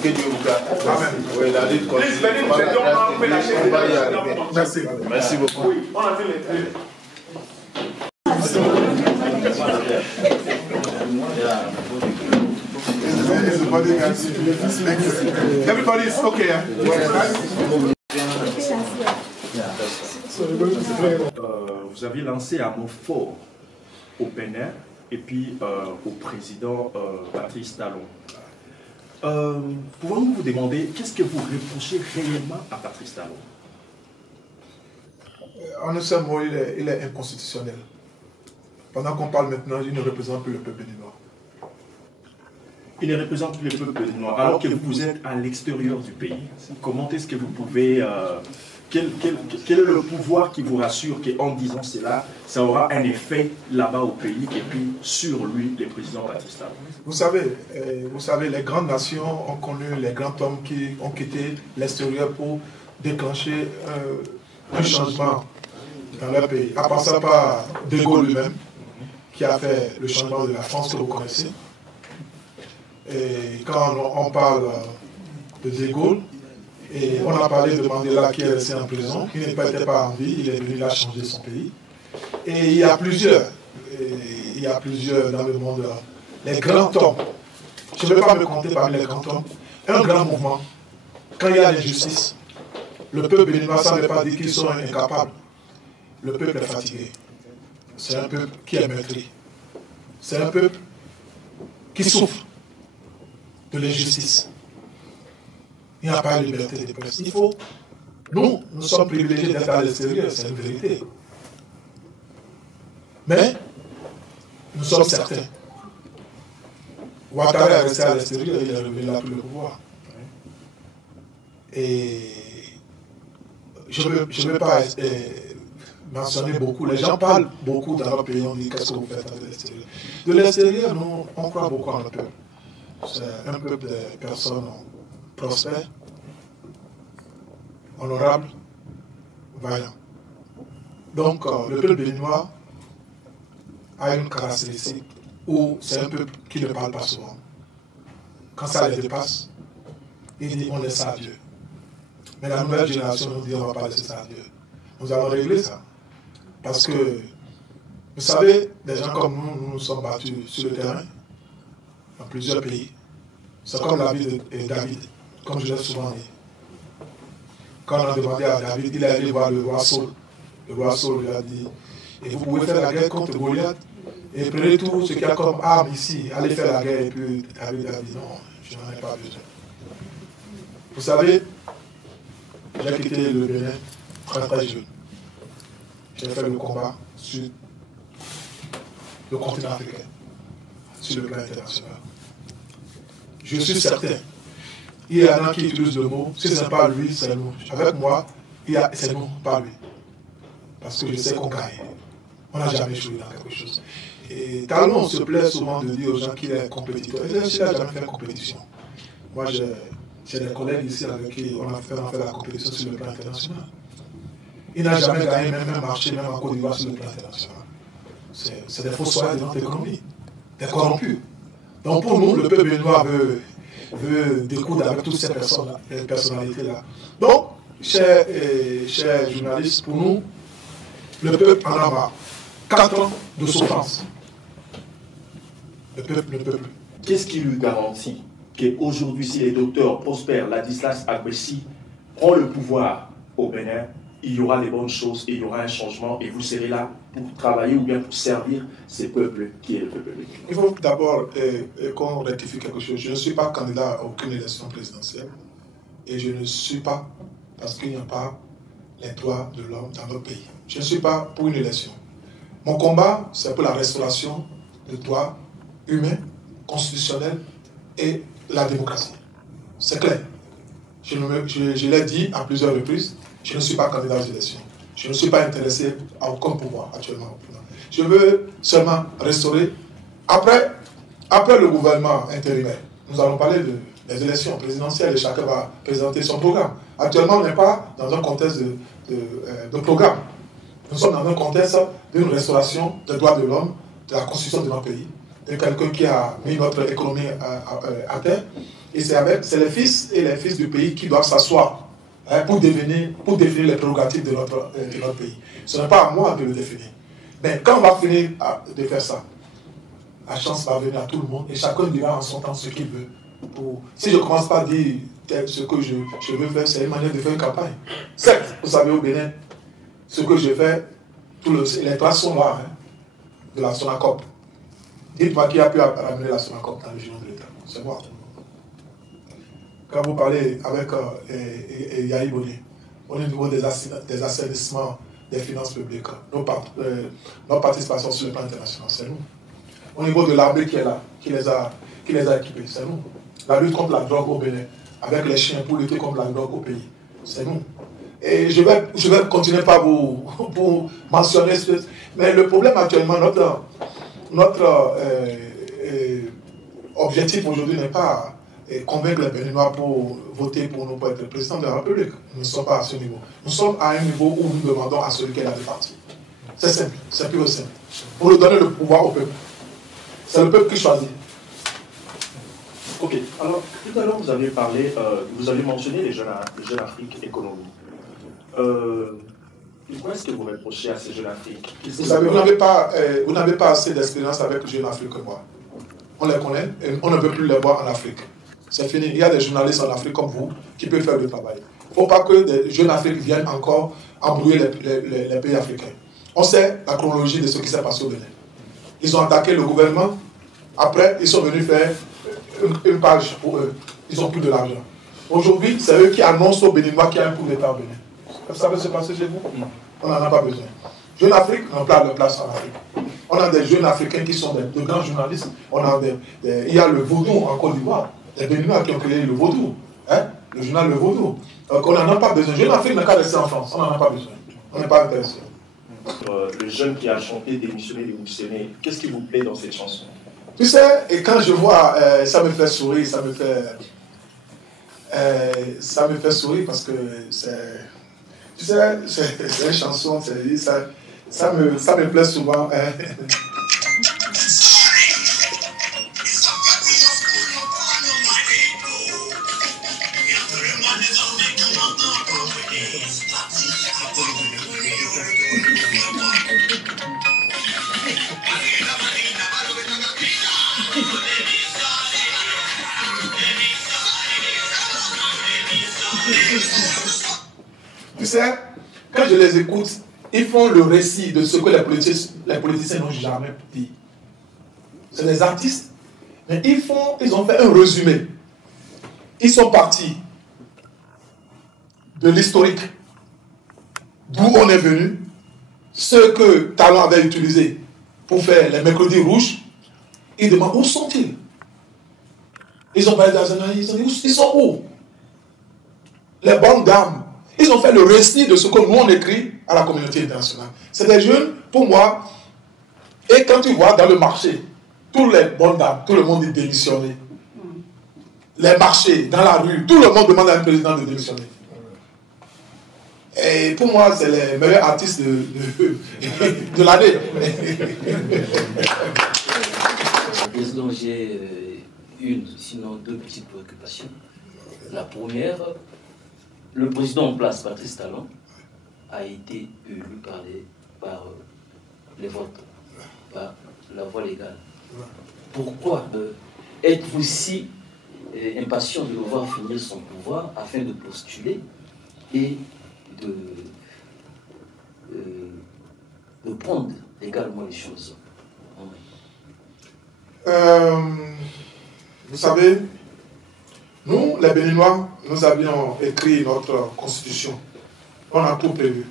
Que Dieu vous garde. Amen. Oui, la lutte continue. Merci. Merci beaucoup. Oui, on a fait les Everybody is okay. Vous avez lancé un mot fort au Bénin et puis au président Patrice Talon. Pouvons-nous vous demander qu'est-ce que vous reprochez réellement à Patrice Talon? En un seul mot, il est inconstitutionnel. Pendant qu'on parle maintenant, il ne représente plus le peuple béninois. Il ne représente plus le peuple béninois, alors que vous êtes à l'extérieur du pays. Comment est-ce que vous pouvez... quel est le pouvoir qui vous rassure qu'en disant cela, ça aura un effet là-bas au pays et puis sur lui, le président Patrice Talon? Vous savez, les grandes nations ont connu les grands hommes qui ont quitté l'extérieur pour déclencher un changement dans leur pays. À passer par De Gaulle lui-même, qui a fait le changement de la France que vous connaissez. Et quand on parle de De Gaulle, et on a parlé de Mandela qui est resté en prison, qui n'était pas en vie, il est venu là changer son pays. Et il y a plusieurs dans le monde, les grands hommes. Je ne vais pas me compter parmi les grands hommes. Un grand mouvement, quand il y a l'injustice, le peuple béninois, ça ne veut pas dire qu'ils sont incapables. Le peuple est fatigué. C'est un peuple qui est meurtri. C'est un peuple qui souffre de l'injustice. Il n'y a pas de liberté de presse. Nous sommes privilégiés d'être à l'extérieur, c'est une vérité. Mais, nous sommes certains. Ouattara est resté à l'extérieur, il est revenu là pour le pouvoir. Et je ne vais pas mentionner beaucoup. Les gens parlent beaucoup dans leur pays, on dit qu'est-ce que vous faites de l'extérieur. De l'extérieur, nous, on croit beaucoup en le peuple. C'est un peuple de personnes prospères, honorables, vaillants. Donc, le peuple béninois a une caractéristique où c'est un peuple qui ne parle pas souvent. Quand ça les dépasse, il dit on laisse ça à Dieu. Mais la nouvelle génération nous dit on ne va pas laisser ça à Dieu. Nous allons régler ça. Parce que, vous savez, des gens comme nous nous sommes battus sur le terrain, dans plusieurs pays. C'est comme la vie de David, comme je l'ai souvent dit. Quand on a demandé à David, il est allé voir le roi Saul. Le roi Saul lui a dit, et vous pouvez faire la guerre contre Goliath, et prenez tout ce qu'il y a comme arme ici, allez faire la guerre. Et puis David a dit, non, je n'en ai pas besoin. Vous savez, j'ai quitté le Bénin très jeune. J'ai fait le combat sur le continent africain, sur le plan international. Je suis certain, il y en a qui utilisent le mot, si ce n'est pas lui, c'est nous. Avec moi, c'est nous, pas lui. Parce que je sais qu'on gagne. On n'a jamais joué dans quelque chose. Et Talon se plaît souvent de dire aux gens qu'il est compétiteur. Il n'a jamais fait compétition. Moi, j'ai des collègues ici avec qui on a fait la compétition sur le plan international. Il n'a jamais gagné même un marché, même en Côte d'Ivoire, sur le plan international. C'est des fossoyeurs de notre économie, des corrompus. Donc pour nous, le peuple béninois veut découdre avec toutes ces personnalités-là. Donc, chers journalistes, pour nous, le peuple en a marre. 4 ans de souffrance. Le peuple ne peut plus. Qu'est-ce qui lui garantit qu'aujourd'hui, si les docteurs Prosper, Ladislas Agbessi prend le pouvoir au Bénin, il y aura les bonnes choses et il y aura un changement et vous serez là pour travailler ou bien pour servir ces peuples qui est le peuple béninois? Il faut d'abord qu'on rectifie quelque chose. Je ne suis pas candidat à aucune élection présidentielle et je ne suis pas, parce qu'il n'y a pas les droits de l'homme dans notre pays. Je ne suis pas pour une élection. Mon combat, c'est pour la restauration des droits humains, constitutionnels et la démocratie. C'est clair. Je l'ai dit à plusieurs reprises, je ne suis pas candidat aux élections. Je ne suis pas intéressé à aucun pouvoir actuellement. Je veux seulement restaurer. Après le gouvernement intérimaire, nous allons parler des élections présidentielles et chacun va présenter son programme. Actuellement, on n'est pas dans un contexte de programme. Nous sommes dans un contexte d'une restauration des droits de l'homme, de la constitution de notre pays, de quelqu'un qui a mis notre économie à terre. Et c'est les fils et les fils du pays qui doivent s'asseoir pour définir les prérogatives de notre pays. Ce n'est pas à moi de le définir. Mais quand on va finir de faire ça, la chance va venir à tout le monde et chacun dira en son temps ce qu'il veut. Si je ne commence pas à dire ce que je veux faire, c'est une manière de faire une campagne. Certes, vous savez, au Bénin, ce que je fais, les traces sont là, de la Sonacop. Dites-moi qui a pu ramener la Sonacop dans le giron de l'État. C'est moi. Quand vous parlez avec Yahi Boné, au niveau des assainissements des finances publiques, nos participations sur le plan international, c'est nous. Au niveau de l'armée qui est là, qui les a équipés, c'est nous. La lutte contre la drogue au Bénin, avec les chiens pour lutter contre la drogue au pays, c'est nous. Et je vais continuer par vous mentionner ce. Mais le problème actuellement, notre objectif aujourd'hui n'est pas convaincre les Béninois pour voter pour nous pour être président de la République. Nous ne sommes pas à ce niveau. Nous sommes à un niveau où nous demandons à celui qui est là de partir. C'est simple, c'est plus simple. Pour nous donner le pouvoir au peuple. C'est le peuple qui choisit. Ok, alors tout à l'heure vous avez parlé, vous avez mentionné les jeunes Afrique économie. Pourquoi est-ce que vous reprochez à ces jeunes Afrique? Vous savez, vous n'avez pas assez d'expérience avec les jeunes Afrique que moi. On les connaît et on ne peut plus les voir en Afrique. C'est fini. Il y a des journalistes en Afrique comme vous qui peuvent faire le travail. Il ne faut pas que des jeunes Afrique viennent encore embrouiller les pays africains. On sait la chronologie de ce qui s'est passé au Bénin. Ils ont attaqué le gouvernement. Après, ils sont venus faire une page pour eux. Ils ont plus de l'argent. Aujourd'hui, c'est eux qui annoncent aux Béninois qu'il y a un coup d'État au Bénin. Ça peut se passer chez vous? On n'en a pas besoin. Jeunes Afrique n'ont pas de place en Afrique. On a des jeunes Africains qui sont de grands journalistes. Il y a le vaudou en Côte d'Ivoire. Les Béninois qui ont créé le vaudou. Le journal Le Vaudou. Donc on n'en a pas besoin. Jeune Afrique n'a qu'à rester en France. On n'en a pas besoin. On n'est pas intéressé. Le jeune qui a chanté démissionner, qu'est-ce qui vous plaît dans cette chanson? Tu sais, et quand je vois, ça me fait sourire, ça me fait sourire parce que c'est, tu sais, c'est une chanson, ça me plaît souvent. Tu sais, quand je les écoute, ils font le récit de ce que les politiciens n'ont jamais dit. C'est des artistes, mais ils ont fait un résumé. Ils sont partis de l'historique, d'où on est venu, ce que Talon avait utilisé pour faire les mercredis rouges. Ils demandent où sont-ils? Ils ont parlé d'Azanaï, ils sont où? Les bonnes dames. Ils ont fait le récit de ce que nous on écrit à la communauté internationale. C'est des jeunes, pour moi, et quand tu vois dans le marché, tous les bonnes dames, tout le monde est démissionné. Les marchés, dans la rue, tout le monde demande à un président de démissionner. Et pour moi, c'est les meilleurs artistes de l'année. Président, j'ai une, sinon deux petites préoccupations. La première, le président en place, Patrice Talon, a été élu par les votes, par la voie légale. Pourquoi êtes-vous si impatient de le voir finir son pouvoir afin de postuler et de prendre également les choses en main? Vous savez, nous, les Béninois, nous avions écrit notre constitution. On a tout prévu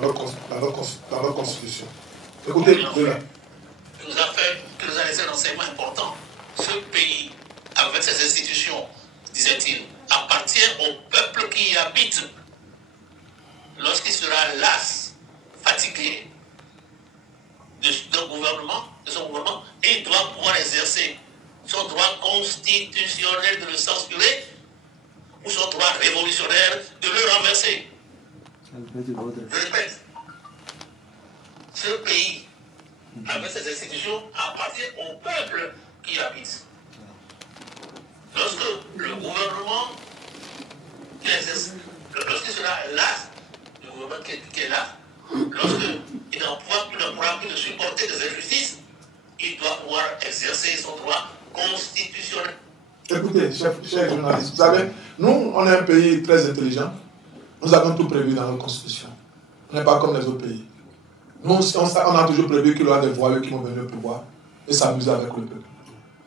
dans notre constitution. Écoutez, nous a laissé un enseignement important. Ce pays, avec ses institutions, disait-il, appartient au peuple qui y habite. Lorsqu'il sera las Je répète, ce pays, avec ses institutions, appartient au peuple qui l'habite. Lorsque le gouvernement qui exerce, lorsque cela est là, le gouvernement qui est là, lorsqu'il ne pourra plus supporter des injustices, il doit pouvoir exercer son droit constitutionnel. Écoutez, chers journalistes, vous savez, nous, on est un pays très intelligent. Nous avons tout prévu dans notre constitution. On n'est pas comme les autres pays. Nous, on a toujours prévu qu'il y aura des voyous qui vont venir au pouvoir et s'amuser avec le peuple.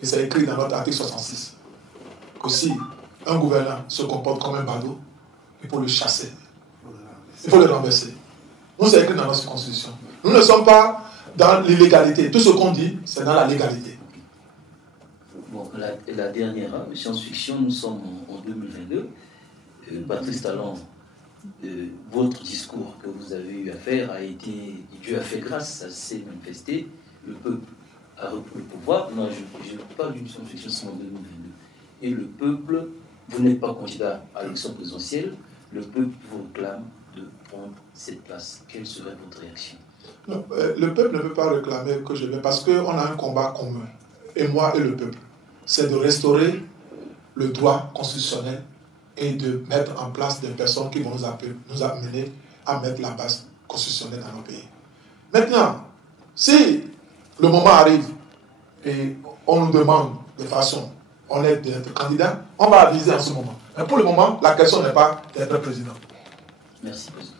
Et c'est écrit dans notre article 66 que si un gouvernant se comporte comme un badaud, il faut le chasser. Il faut le renverser. Nous, c'est écrit dans notre constitution. Nous ne sommes pas dans l'illégalité. Tout ce qu'on dit, c'est dans la légalité. Bon, la dernière science-fiction, nous sommes en 2022. Patrice Talon, votre discours que vous avez eu à faire Dieu a fait grâce, ça s'est manifesté, le peuple a repris le pouvoir. Non, je parle d'une science-fiction, c'est en 2022. Et le peuple, vous n'êtes pas candidat à l'élection présidentielle, le peuple vous réclame de prendre cette place. Quelle serait votre réaction? Non, le peuple ne peut pas réclamer que je vais, parce qu'on a un combat commun, et moi et le peuple. C'est de restaurer le droit constitutionnel et de mettre en place des personnes qui vont nous amener à mettre la base constitutionnelle dans nos pays. Maintenant, si le moment arrive et on nous demande de façon honnête d'être candidat, on va aviser en ce moment. Mais pour le moment, la question n'est pas d'être président. Merci, Président.